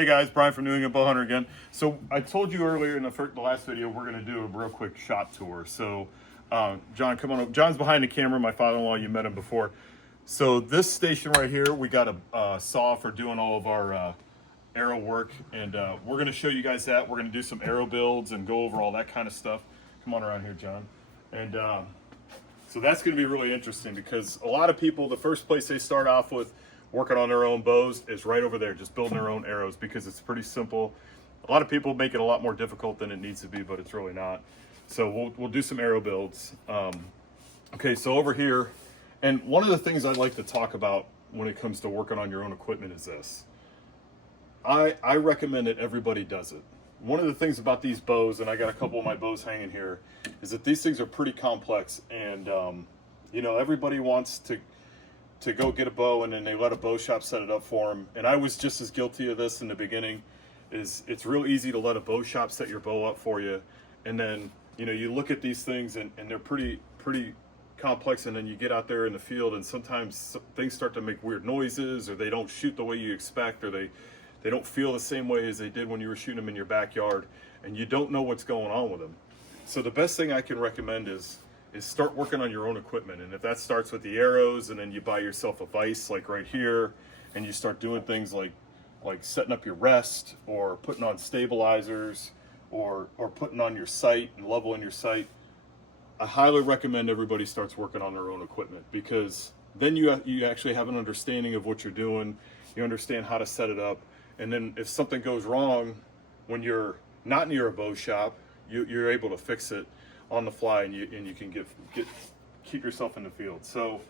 Hey guys, Brian from New England Bow Hunter again. So I told you earlier in the last video we're going to do a real quick shop tour. So John, come on up. John's behind the camera, my father-in-law, you met him before. So this station right here, we got a saw for doing all of our arrow work, and we're going to show you guys that. We're going to do some arrow builds and go over all that kind of stuff. Come on around here, John. And so that's going to be really interesting because a lot of people, the first place they start off with working on their own bows is right over there, just building their own arrows, because it's pretty simple. A lot of people make it a lot more difficult than it needs to be, but it's really not. So we'll do some arrow builds. Okay, so over here, and one of the things I'd like to talk about when it comes to working on your own equipment is this. I recommend that everybody does it. One of the things about these bows, and I got a couple of my bows hanging here, is that these things are pretty complex, and you know, everybody wants to go get a bow and then they let a bow shop set it up for them. And I was just as guilty of this in the beginning. It's real easy to let a bow shop set your bow up for you, and then you know, you look at these things and they're pretty complex, and then you get out there in the field and sometimes things start to make weird noises, or they don't shoot the way you expect, or they don't feel the same way as they did when you were shooting them in your backyard, and you don't know what's going on with them. So the best thing I can recommend is start working on your own equipment. And if that starts with the arrows, and then you buy yourself a vise like right here, and you start doing things like setting up your rest, or putting on stabilizers, or putting on your sight and leveling your sight, I highly recommend everybody starts working on their own equipment, because then you actually have an understanding of what you're doing. You understand how to set it up, and then if something goes wrong when you're not near a bow shop, you're able to fix it on the fly, and you can keep yourself in the field. So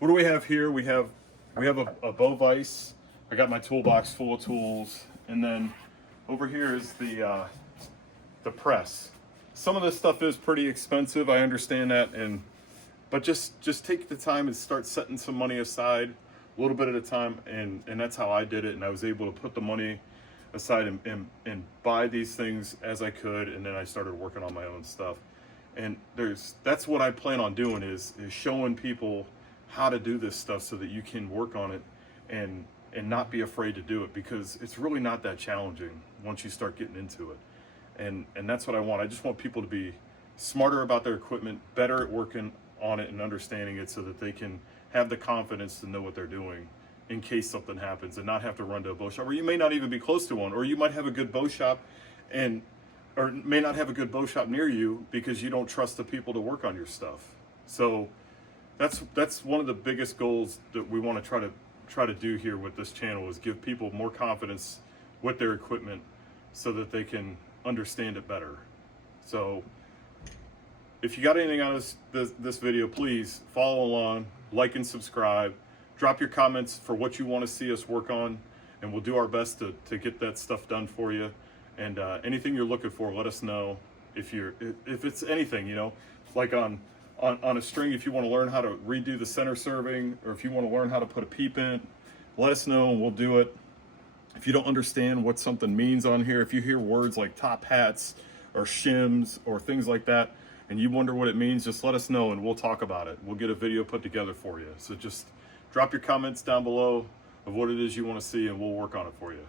what do we have here? We have a bow vise. I got my toolbox full of tools, and then over here is the press. Some of this stuff is pretty expensive, I understand that, but just take the time and start setting some money aside, a little bit at a time, and that's how I did it. And I was able to put the money aside and buy these things as I could, and then I started working on my own stuff. And that's what I plan on doing, is showing people how to do this stuff so that you can work on it and not be afraid to do it, because it's really not that challenging once you start getting into it. And that's what I want. I just want people to be smarter about their equipment, better at working on it and understanding it, so that they can have the confidence to know what they're doing in case something happens, and not have to run to a bow shop. Or you may not even be close to one, or you might have a good bow shop or may not have a good bow shop near you because you don't trust the people to work on your stuff. So that's one of the biggest goals that we want to try to do here with this channel, is give people more confidence with their equipment so that they can understand it better. So if you got anything out of this video, please follow along, like and subscribe, drop your comments for what you want to see us work on, and we'll do our best to get that stuff done for you. And anything you're looking for, let us know. If it's anything, you know, like on a string, if you want to learn how to redo the center serving, or if you want to learn how to put a peep in, let us know and we'll do it. If you don't understand what something means on here, if you hear words like top hats or shims or things like that, and you wonder what it means, just let us know and we'll talk about it. We'll get a video put together for you. So just drop your comments down below of what it is you want to see, and we'll work on it for you.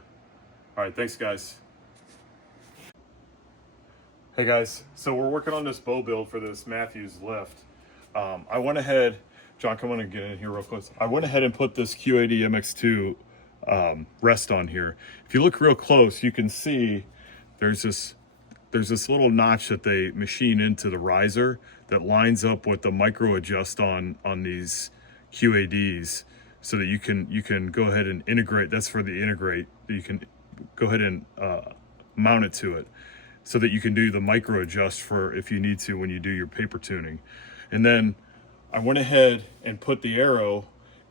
All right, thanks guys. Hey guys, so we're working on this bow build for this Mathews Lift. I went ahead, John, come on and get in here real close. I went ahead and put this Q80 MX2 rest on here. If you look real close, you can see there's this little notch that they machine into the riser that lines up with the micro adjust on these QADs, so that you can go ahead and integrate. That's for the integrate. You can go ahead and mount it to it, so that you can do the micro adjust for if you need to when you do your paper tuning. And then I went ahead and put the arrow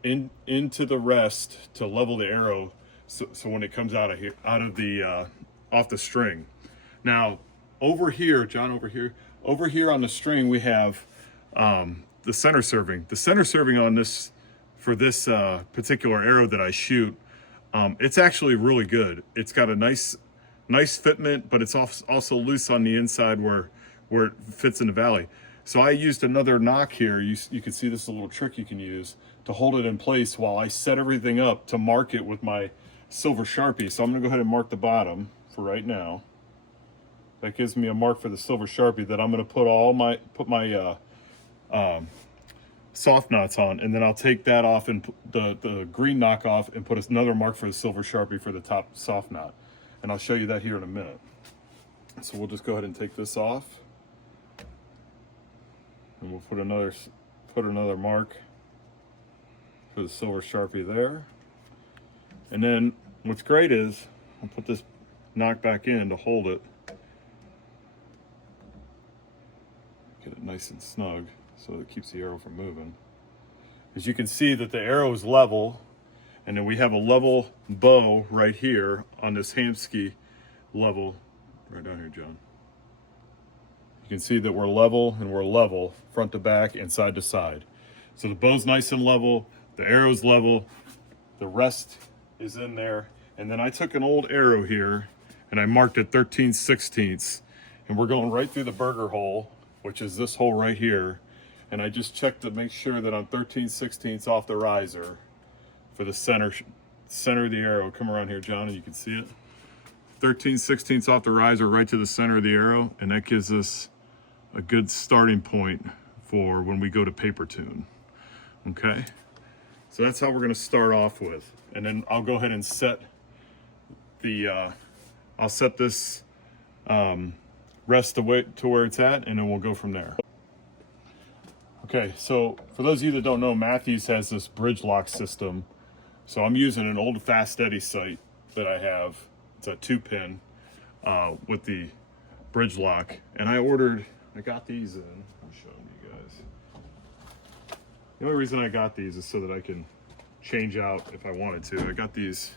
into the rest to level the arrow, so when it comes out of the off the string. Now over here, John, over here on the string, we have the center serving. The center serving on this, for this particular arrow that I shoot, it's actually really good. It's got a nice fitment, but it's also loose on the inside where it fits in the valley. So I used another knock here. You can see this is a little trick you can use to hold it in place while I set everything up to mark it with my silver Sharpie. So I'm gonna go ahead and mark the bottom for right now. That gives me a mark for the silver Sharpie that I'm gonna put my soft knots on, and then I'll take that off and the green knock off and put another mark for the silver Sharpie for the top soft knot. And I'll show you that here in a minute. So we'll just go ahead and take this off, and we'll put another mark for the silver Sharpie there. And then what's great is I'll put this knock back in to hold it. Get it nice and snug so it keeps the arrow from moving. As you can see that the arrow is level, and then we have a level bow right here on this Hamskea level, right down here, John. You can see that we're level front to back and side to side. So the bow's nice and level, the arrow's level, the rest is in there. And then I took an old arrow here and I marked it 13/16, and we're going right through the burger hole, which is this hole right here. And I just checked to make sure that I'm 13/16 off the riser for the center of the arrow. Come around here, John, and you can see it. 13/16 off the riser right to the center of the arrow, and that gives us a good starting point for when we go to paper tune. Okay, so that's how we're going to start off with, and then I'll go ahead and set the I'll set this rest to where it's at, and then we'll go from there. Okay, so for those of you that don't know, Mathews has this bridge lock system. So I'm using an old Fast Steady sight that I have. It's a 2-pin with the bridge lock, and I got these in. I'll show them to you guys. The only reason I got these is so that I can change out if I wanted to. I got these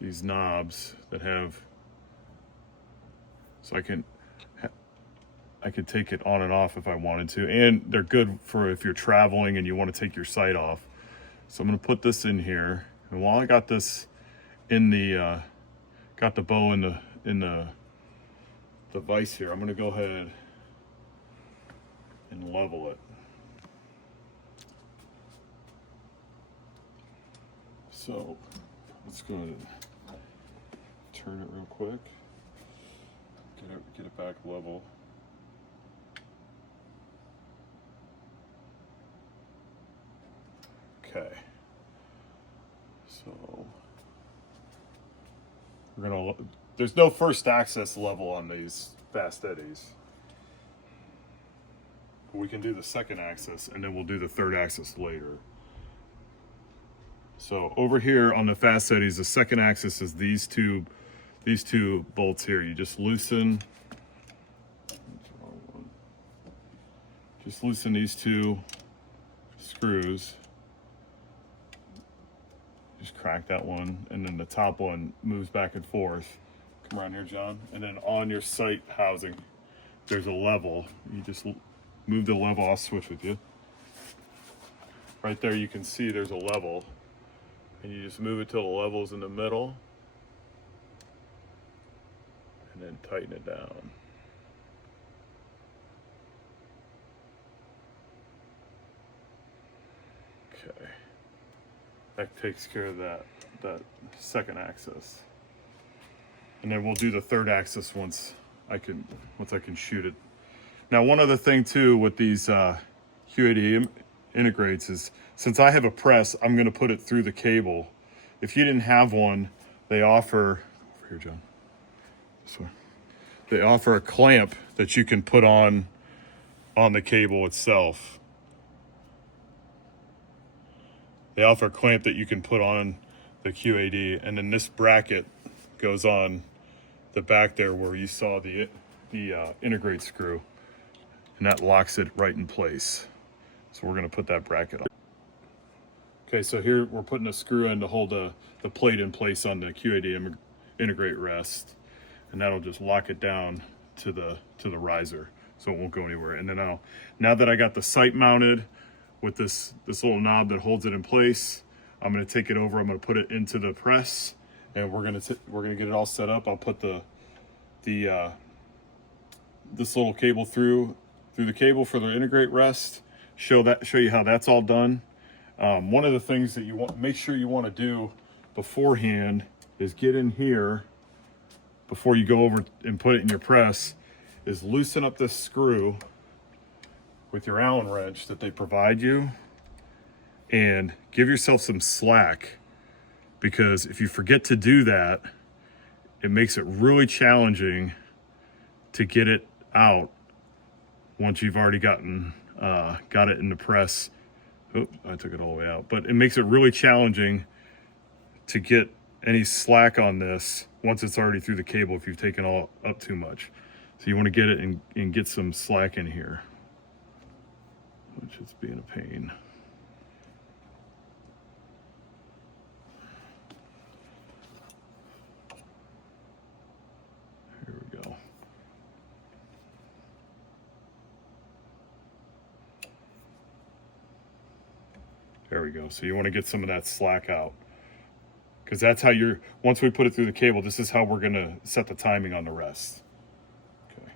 knobs that have, so I can take it on and off if I wanted to, and they're good for if you're traveling and you want to take your sight off. So I'm going to put this in here, and while I got this in the got the bow in the vise here, I'm going to go ahead and level it. So let's go ahead and turn it real quick, get it back level. Okay, so there's no first access level on these Fast Steadies. We can do the second axis, and then we'll do the third axis later. So over here on the Fast Steadies, the second axis is these two bolts here. You just loosen, these two screws. Just crack that one, and then the top one moves back and forth. Come around here, John. And then on your sight housing, there's a level. You just move the level. I'll switch with you. Right there, you can see there's a level, and you just move it till the level's in the middle, and then tighten it down. Okay. That takes care of that second axis, and then we'll do the third axis once I can shoot it. Now, one other thing too with these Q80 integrates is, since I have a press, I'm going to put it through the cable. If you didn't have one, they offer over here, John. So they offer a clamp that you can put on the cable itself. They offer a clamp that you can put on the Q80, and then this bracket goes on the back there where you saw the integrate screw, and that locks it right in place. So we're going to put that bracket on. Okay, so here we're putting a screw in to hold the plate in place on the Q80 integrate rest, and that'll just lock it down to the riser, so it won't go anywhere. And then now that I got the sight mounted with this little knob that holds it in place, I'm going to take it over. I'm going to put it into the press, and we're going to get it all set up. I'll put this little cable through the cable for the integrate rest. Show you how that's all done. One of the things that make sure you want to do beforehand is get in here before you go over and put it in your press, is loosen up this screw with your Allen wrench that they provide you and give yourself some slack, because if you forget to do that, it makes it really challenging to get it out once you've already got it in the press. Oh, I took it all the way out. But it makes it really challenging to get any slack on this once it's already through the cable if you've taken all up too much. So you want to get it and get some slack in here, which is being a pain. Here we go. There we go. So you want to get some of that slack out, because that's how once we put it through the cable, this is how we're going to set the timing on the rest. Okay.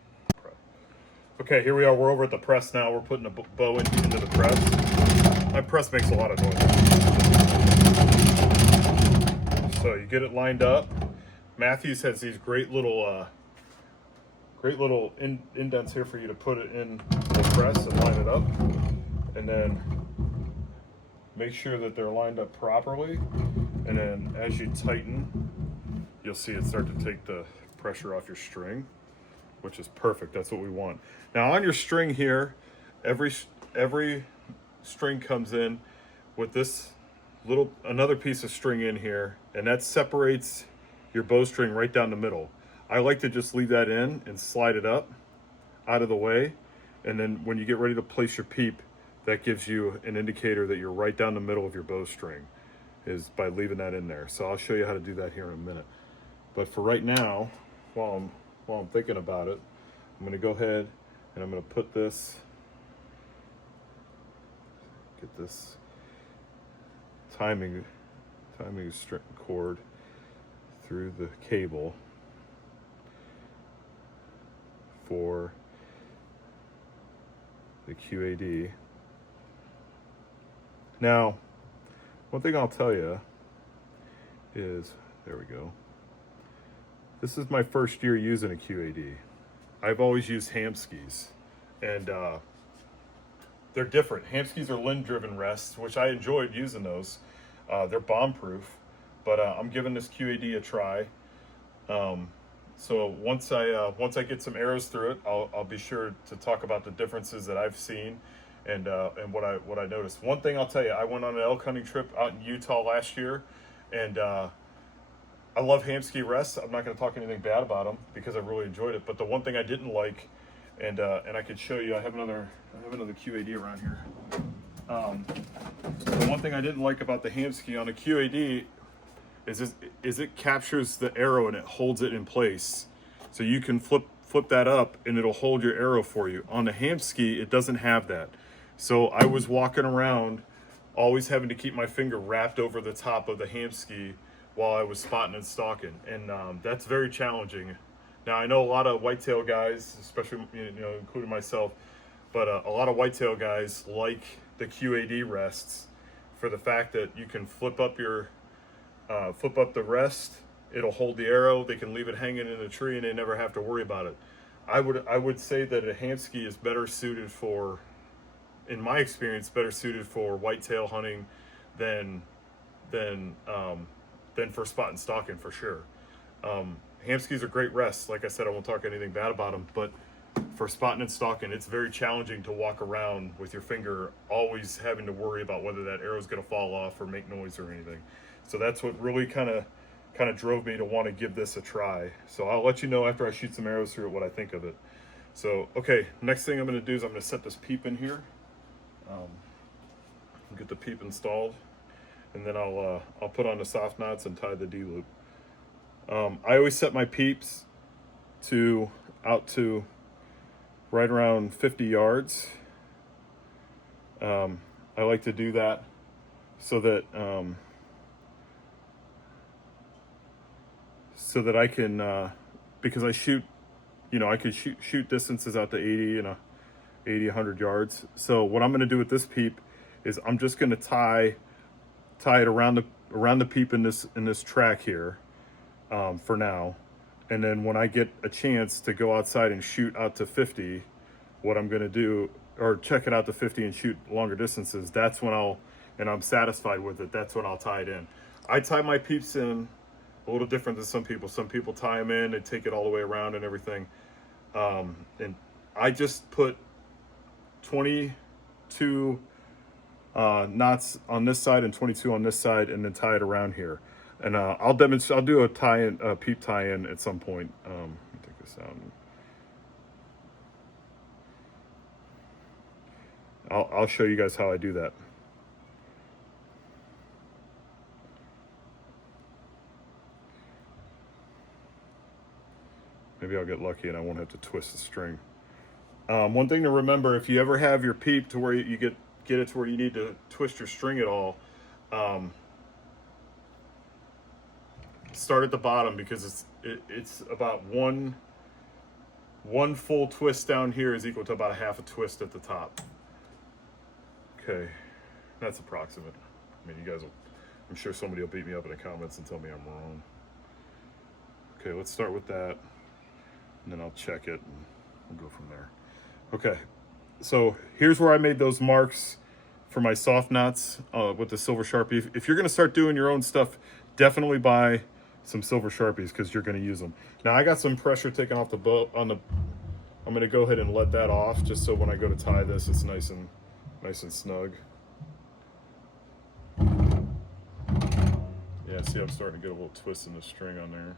Okay, here we are. We're over at the press now. We're putting a bow into the press. My press makes a lot of noise. So you get it lined up. Mathews has these great little indents here for you to put it in the press and line it up, and then make sure that they're lined up properly. And then as you tighten, you'll see it start to take the pressure off your string, which is perfect. That's what we want. Now on your string here, every string comes in with this another piece of string in here, and that separates your bowstring right down the middle. I like to just leave that in and slide it up out of the way, and then when you get ready to place your peep, that gives you an indicator that you're right down the middle of your bowstring, is by leaving that in there. So I'll show you how to do that here in a minute. But for right now, while I'm thinking about it, I'm gonna go ahead and I'm gonna put this, get this timing string cord through the cable for the QAD. Now, one thing I'll tell you is, there we go. This is my first year using a QAD. I've always used Hamskys, and they're different. Hamskys are Lin-driven rests, which I enjoyed using those. They're bomb-proof, but I'm giving this QAD a try. So once I get some arrows through it, I'll be sure to talk about the differences that I've seen and what I noticed. One thing I'll tell you, I went on an elk hunting trip out in Utah last year, and I love Hamsky rests. I'm not going to talk anything bad about them because I really enjoyed it. But the one thing I didn't like, and I could show you, I have another QAD around here. The one thing I didn't like about the Hamsky on a QAD is it captures the arrow and it holds it in place. So you can flip that up and it'll hold your arrow for you. On the Hamsky, it doesn't have that. So I was walking around always having to keep my finger wrapped over the top of the Hamsky while I was spotting and stalking. And that's very challenging. Now I know a lot of whitetail guys, especially including myself, but a lot of whitetail guys like the QAD rests for the fact that you can flip up the rest, it'll hold the arrow, they can leave it hanging in a tree and they never have to worry about it. I would say that a Hamsky is better suited for, in my experience, better suited for whitetail hunting than for spot and stalking for sure. Hamskys are great rests. Like I said, I won't talk anything bad about them, but for spotting and stalking, it's very challenging to walk around with your finger always having to worry about whether that arrow is going to fall off or make noise or anything. So that's what really kind of drove me to want to give this a try. So I'll let you know after I shoot some arrows through it what I think of it. So, okay, next thing I'm going to do is I'm going to set this peep in here. Get the peep installed, and then I'll put on the soft knots and tie the D-loop. I always set my peeps out to right around 50 yards. I like to do that so that I can, because I shoot, I could shoot distances out to 80 and 100 yards. So what I'm going to do with this peep is I'm just going to tie it around the peep in this track here, for now. And then when I get a chance to go outside and shoot out to 50, what I'm going to do, or check it out to 50 and shoot longer distances, that's when and I'm satisfied with it, that's when I'll tie it in. I tie my peeps in a little different than some people. Some people tie them in and take it all the way around and everything. And I just put 22 knots on this side and 22 on this side, and then tie it around here. And I'll demonstrate. I'll do a peep tie-in at some point. Let me take this out. I'll show you guys how I do that. Maybe I'll get lucky and I won't have to twist the string. One thing to remember, if you ever have your peep to where you get it to where you need to twist your string at all, start at the bottom, because it's about one full twist down here is equal to about a half a twist at the top. Okay, that's approximate. I mean, you guys will, I'm sure somebody will beat me up in the comments and tell me I'm wrong. Okay, let's start with that, and then I'll check it and we'll go from there. Okay, so here's where I made those marks for my soft knots with the silver Sharpie. If you're gonna start doing your own stuff, definitely buy some silver Sharpies, because you're gonna use them. Now I got some pressure taken off the boat I'm gonna go ahead and let that off, just so when I go to tie this, it's nice and snug. Yeah, see, I'm starting to get a little twist in the string on there.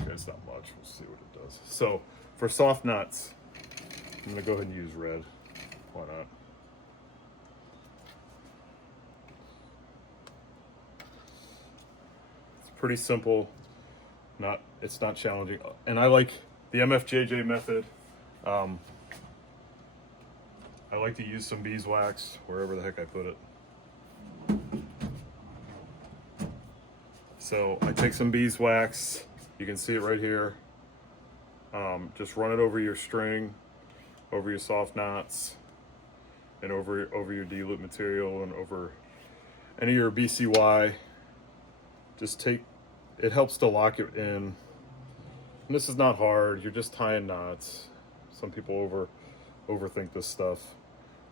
Okay, it's not much, we'll see what it does. So for soft knots, I'm gonna go ahead and use red. Why not? It's pretty simple. It's not challenging. And I like the MFJJ method. I like to use some beeswax wherever the heck I put it. So I take some beeswax. You can see it right here. Just run it over your string, over your soft knots, and over your D-loop material, and over any of your BCY. Just it helps to lock it in. And this is not hard, you're just tying knots. Some people overthink this stuff.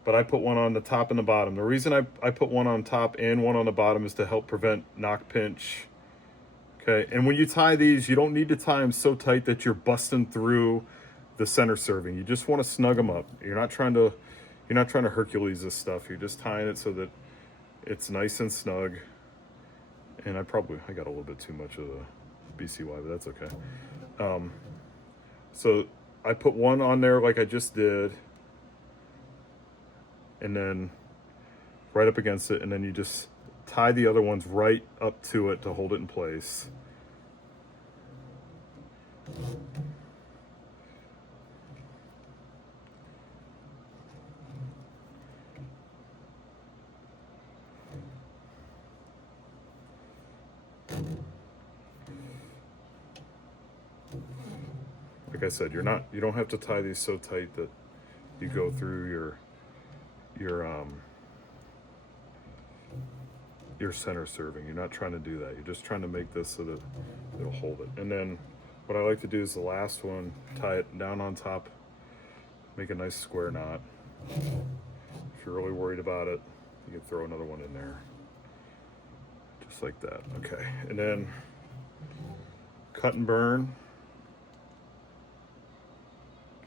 But I put one on the top and the bottom. The reason I put one on top and one on the bottom is to help prevent knock pinch. Okay, and when you tie these, you don't need to tie them so tight that you're busting through the center serving. You just want to snug them up. You're not trying to Hercules this stuff. You're just tying it so that it's nice and snug. And I got a little bit too much of the BCY, but that's okay. So I put one on there like I just did, and then right up against it, and then you just tie the other ones right up to it to hold it in place. Like I said, you don't have to tie these so tight that you go through your center serving. You're not trying to do that. You're just trying to make this so that it'll hold it. And then what I like to do is the last one, tie it down on top, make a nice square knot. If you're really worried about it, you can throw another one in there. Just like that. Okay. And then cut and burn.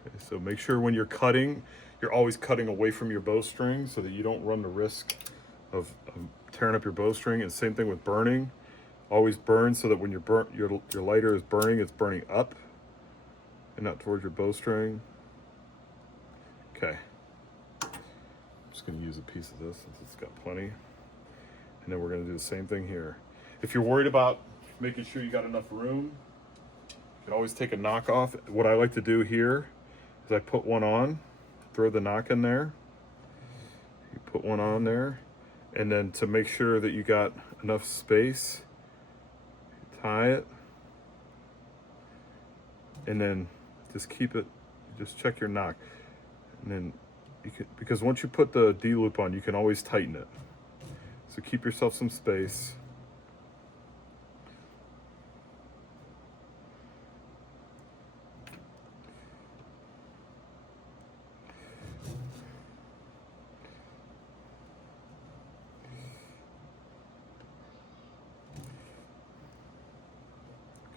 Okay, so make sure when you're cutting, you're always cutting away from your bowstring so that you don't run the risk of tearing up your bowstring. And same thing with burning. Always burn so that when your lighter is burning, it's burning up and not towards your bowstring. Okay. I'm just going to use a piece of this since it's got plenty. And then we're going to do the same thing here. If you're worried about making sure you got enough room, you can always take a knock off. What I like to do here is I put one on, throw the knock in there. You put one on there, and then to make sure that you got enough space, tie it, and then just keep it, just check your knock. And then you can, because once you put the D-loop on, you can always tighten it. So keep yourself some space.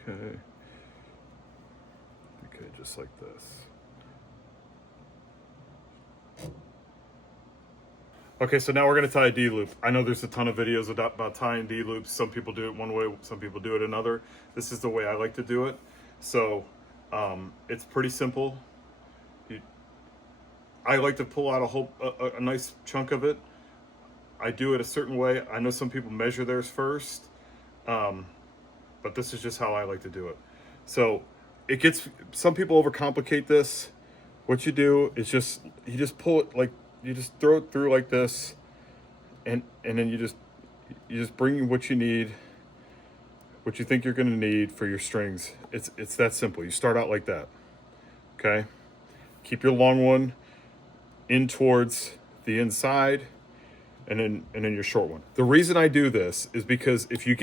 Okay. Okay, just like this. Okay, so now we're gonna tie a D-loop. I know there's a ton of videos about tying D-loops. Some people do it one way, some people do it another. This is the way I like to do it. So it's pretty simple. I like to pull out a nice chunk of it. I do it a certain way. I know some people measure theirs first, but this is just how I like to do it. So it gets, some people overcomplicate this. What you do is you just pull it, like you just throw it through like this, and then you just bring what you need, what you think you're going to need for your strings. It's that simple. You start out like that. Okay? Keep your long one in towards the inside, and then your short one. The reason I do this is because if you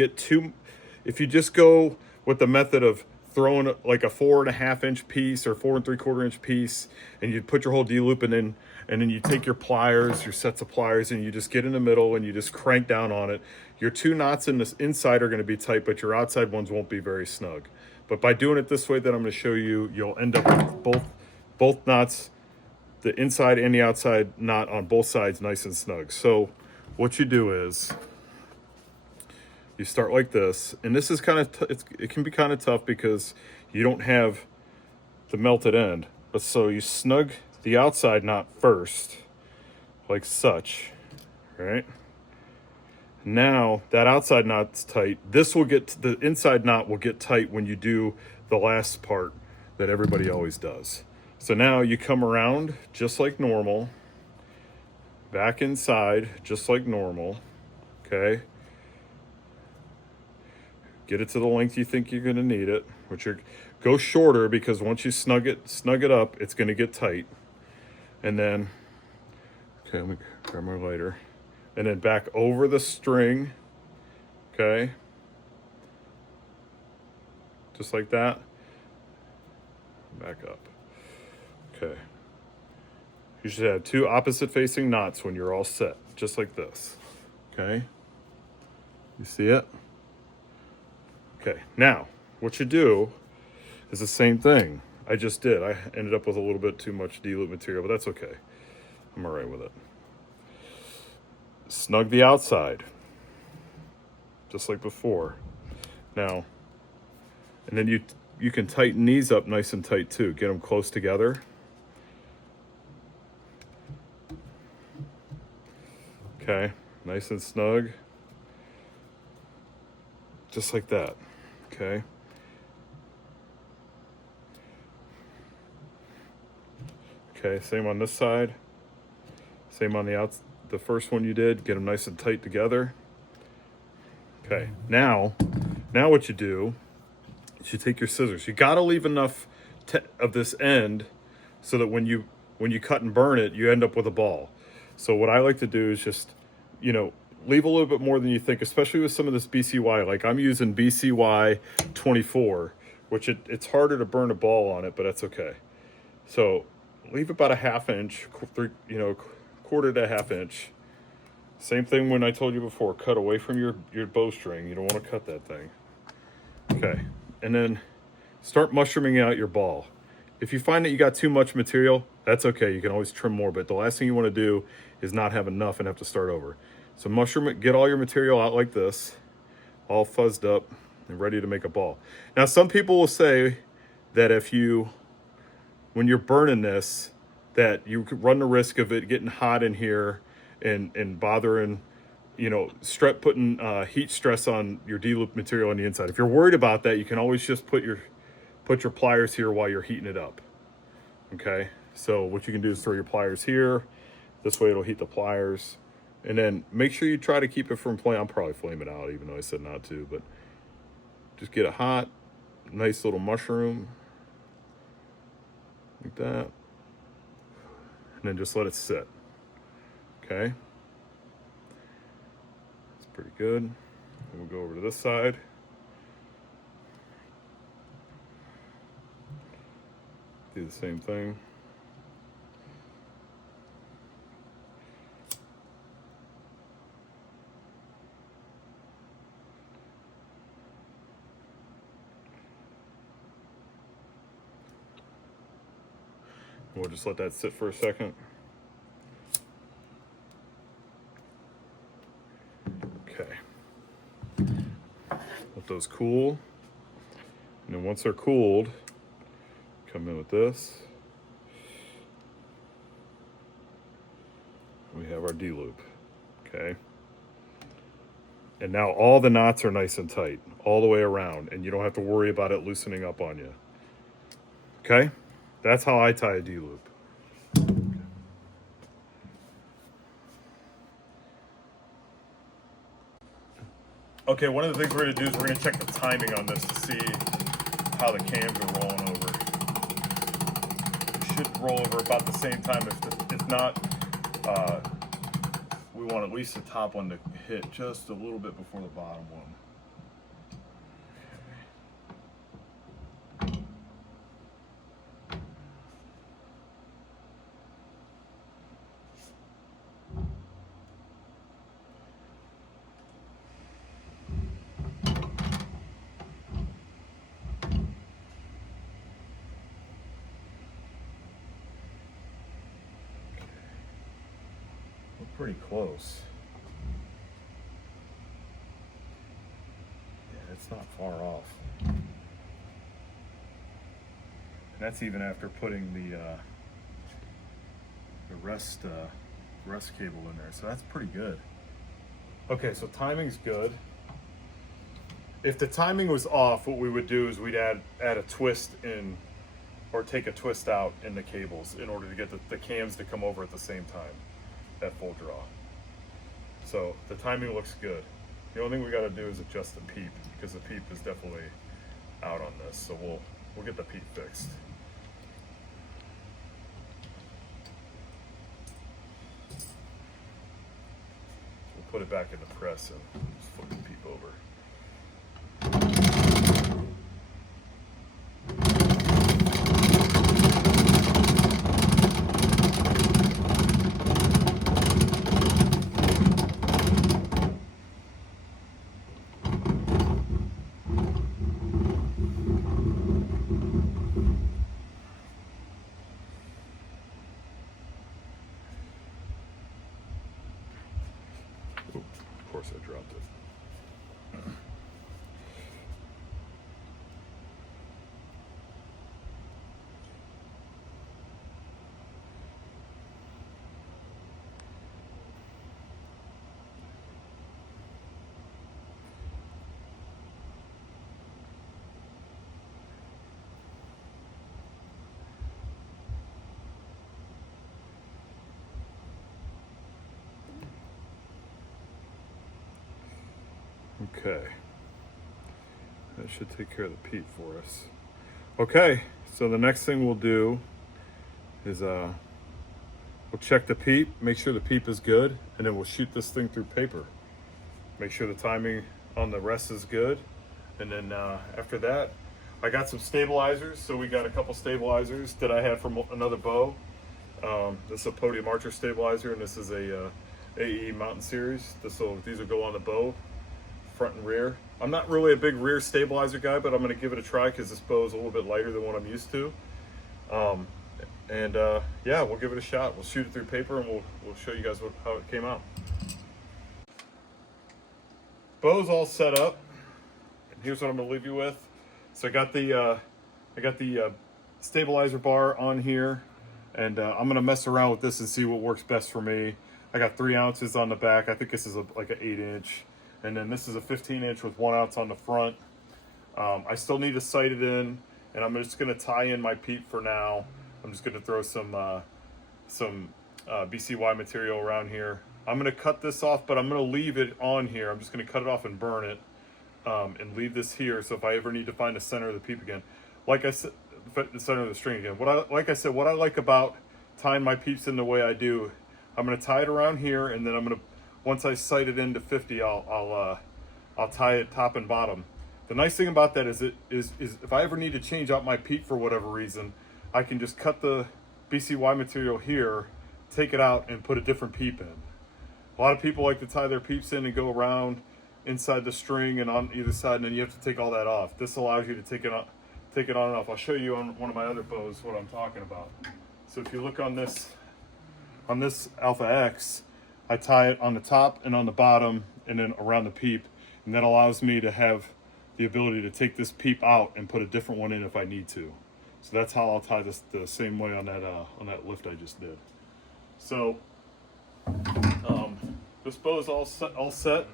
just go with the method of throwing like a 4.5 inch piece or 4 3/4 inch piece, and you put your whole D loop, and then you take your pliers, your sets of pliers, and you just get in the middle and you just crank down on it. Your 2 knots in this inside are going to be tight, but your outside ones won't be very snug. But by doing it this way that I'm going to show you, you'll end up with both knots, the inside and the outside knot on both sides, nice and snug. So what you do is you start like this, and this is kind of it can be kind of tough because you don't have the melted end. But so you snug the outside knot first, like such, right? Now that outside knot's tight. The inside knot will get tight when you do the last part that everybody always does. So now you come around just like normal, back inside just like normal, okay? Get it to the length you think you're gonna need it, go shorter, because once you snug it up, it's gonna get tight. And then, okay, let me grab my lighter. And then back over the string, okay? Just like that. Back up. Okay. You should have 2 opposite facing knots when you're all set, just like this. Okay? You see it? Okay, now what you do is the same thing I just did. I ended up with a little bit too much D-loop material, but that's okay. I'm all right with it. Snug the outside, just like before. Now, and then you can tighten these up nice and tight too. Get them close together. Okay, nice and snug. Just like that, okay? Okay, same on this side. Same on the first one you did. Get them nice and tight together. Okay, now what you do is you take your scissors. You gotta leave enough of this end so that when you cut and burn it, you end up with a ball. So what I like to do is just, leave a little bit more than you think, especially with some of this BCY. Like I'm using BCY 24, which it's harder to burn a ball on it, but that's okay. So leave about a 1/2 inch, 1/4 to 1/2 inch. Same thing when I told you before, cut away from your bowstring. You don't want to cut that thing. Okay, and then start mushrooming out your ball. If you find that you got too much material, that's okay. You can always trim more, but the last thing you want to do is not have enough and have to start over. So mushroom it, get all your material out like this, all fuzzed up and ready to make a ball. Now, some people will say that when you're burning this, that you could run the risk of it getting hot in here and bothering, putting heat stress on your D-loop material on the inside. If you're worried about that, you can always just put your pliers here while you're heating it up. Okay, so what you can do is throw your pliers here. This way it'll heat the pliers. And then make sure you try to keep it from I'm probably flaming out, even though I said not to, but just get it hot, nice little mushroom, like that. And then just let it sit, okay? It's pretty good. And we'll go over to this side. Do the same thing. We'll just let that sit for a second. Okay. Let those cool. And then once they're cooled, come in with this. We have our D-loop, okay? And now all the knots are nice and tight all the way around, and you don't have to worry about it loosening up on you. Okay? That's how I tie a D-loop. Okay, one of the things we're gonna do is we're gonna check the timing on this to see how the cams are rolling over. It should roll over about the same time. If not, we want at least the top one to hit just a little bit before the bottom one. Pretty close. Yeah, it's not far off. And that's even after putting the rest cable in there. So that's pretty good. Okay, so timing's good. If the timing was off, what we would do is we'd add a twist in, or take a twist out in the cables in order to get the cams to come over at the same time at full draw. So the timing looks good. The only thing we got to do is adjust the peep, because the peep is definitely out on this. So we'll get the peep fixed. We'll put it back in the press and just flip the peep over. Of course I dropped it. Okay, that should take care of the peep for us. Okay, so the next thing we'll do is we'll check the peep, make sure the peep is good, and then we'll shoot this thing through paper. Make sure the timing on the rest is good, and then after that, I got some stabilizers. So we got a couple stabilizers that I had from another bow. This is a Podium Archer stabilizer, and this is a AE Mountain Series. These will go on the bow, front and rear. I'm not really a big rear stabilizer guy, but I'm going to give it a try because this bow is a little bit lighter than what I'm used to. Yeah, we'll give it a shot. We'll shoot it through paper, and we'll show you guys how it came out. Bow's all set up, and here's what I'm going to leave you with. So I got the stabilizer bar on here, and I'm going to mess around with this and see what works best for me. I got 3 ounces on the back. I think this is like an 8-inch. And then this is a 15-inch with 1 ounce on the front. I still need to sight it in, and I'm just gonna tie in my peep for now. I'm just gonna throw some BCY material around here. I'm gonna cut this off, but I'm gonna leave it on here. I'm just gonna cut it off and burn it, and leave this here. So if I ever need to find the center of the peep again, like I said, the center of the string again. What I like about tying my peeps in the way I do, I'm gonna tie it around here, and then I'm gonna, once I sight it into 50, I'll tie it top and bottom. The nice thing about that is if I ever need to change out my peep for whatever reason, I can just cut the BCY material here, take it out, and put a different peep in. A lot of people like to tie their peeps in and go around inside the string and on either side, and then you have to take all that off. This allows you to take it on and off. I'll show you on one of my other bows what I'm talking about. So if you look on this Alpha X, I tie it on the top and on the bottom and then around the peep, and that allows me to have the ability to take this peep out and put a different one in if I need to. So that's how I'll tie this the same way on that lift I just did. So this bow is all set.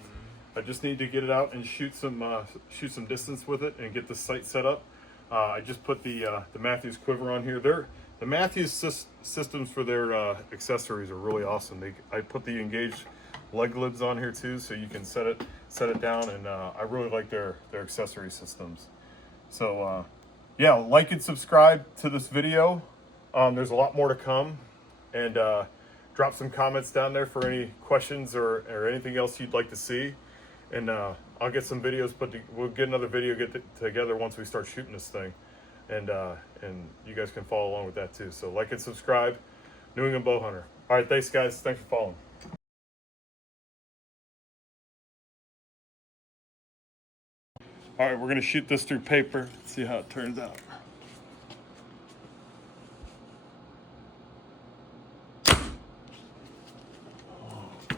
I just need to get it out and shoot some distance with it and get the sight set up. I just put the Mathews quiver on here. The Mathews systems for their accessories are really awesome. I put the engaged leg libs on here too, so you can set it down, and I really like their accessory systems. So yeah, like and subscribe to this video. There's a lot more to come, and drop some comments down there for any questions or anything else you'd like to see, and I'll get some videos we'll get another video together once we start shooting this thing, and you guys can follow along with that too. So like and subscribe. New England Bow Hunter. All right, thanks guys. Thanks for following. All right, we're gonna shoot this through paper, see how it turns out. Oh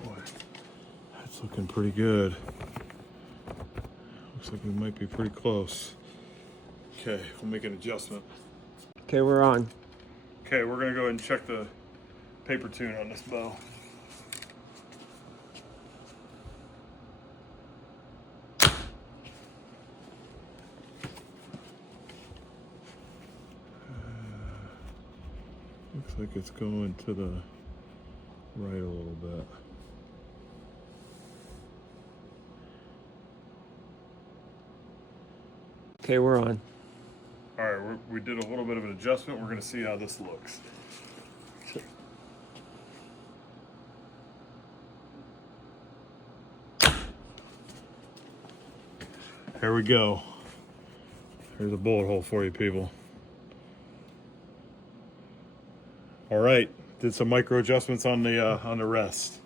boy, that's looking pretty good. Looks like we might be pretty close. Okay, we'll make an adjustment. Okay, we're on. Okay, we're gonna go ahead and check the paper tune on this bow. Looks like it's going to the right a little bit. Okay, we're on. All right, we did a little bit of an adjustment. We're going to see how this looks. There we go. There's a bullet hole for you people. All right, did some micro adjustments on the rest.